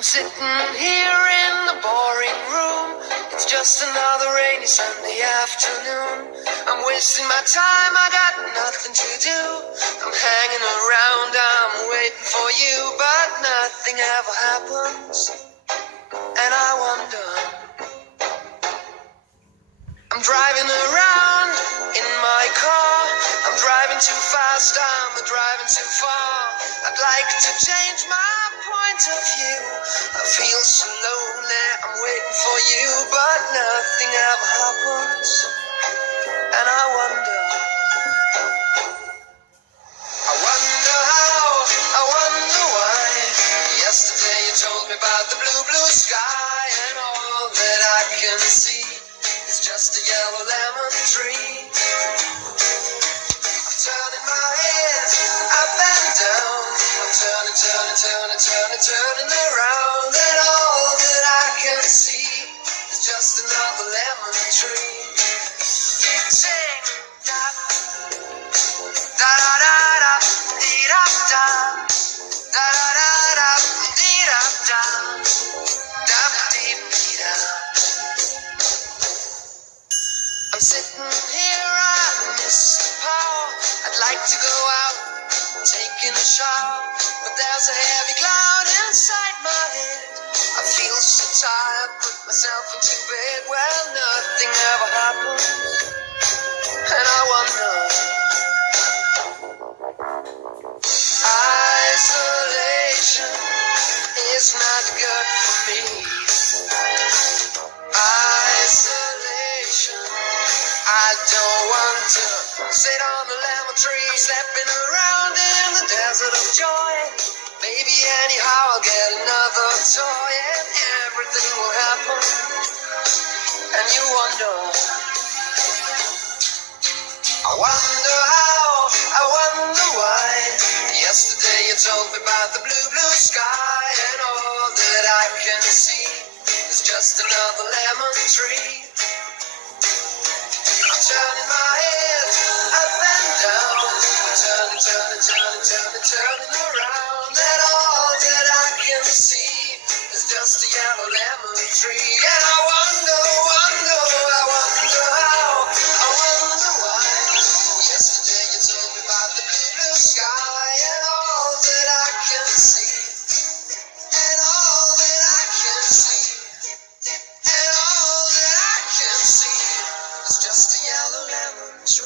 I'm sitting here in the boring room. It's just another rainy Sunday afternoon. I'm wasting my time, I got nothing to do. I'm hanging around, I'm waiting for you, but nothing ever happens. And I wonder, I'm driving around in my car. I'm driving too fast, I'm driving too far. I'd like to change my point of view. I feel so lonely, I'm waiting for you, but nothing ever happens. And I wonder how, I wonder why. Yesterday you told me about the blue, blue sky, and all that I can see is just a yellow lemon tree. I'm turning my head up and down. I'm turning, turning, turning, turning, turning around, and all that I can see is just another lemon tree. Sing that. Da da da da, dee da da, da da da da, dee da da, da dee dee da. I'm sitting here, I miss the power. I'd like to go out, taking a shower, but there's a heavy cloud inside my head. I feel so tired, put myself into bed. Well, nothing ever happens, and I wonder. Isolation is not good for me. Isolation, I don't want to sit on the lemon tree. I'm stepping around in the desert of joy. Maybe anyhow I'll get another toy and everything will happen. And you wonder, I wonder how, I wonder why. Yesterday you told me about the blue, blue sky, and all that I can see is just another lemon tree. I'm turning my head up and down. I'm turning, turning, turning, turning, turning around, and all that I can see is just a yellow lemon tree. And I wonder, wonder, I wonder how, I wonder why. Yesterday you told me about the blue, blue sky, and all that I can see, and all that I can see, and all that I can see is just a yellow lemon tree.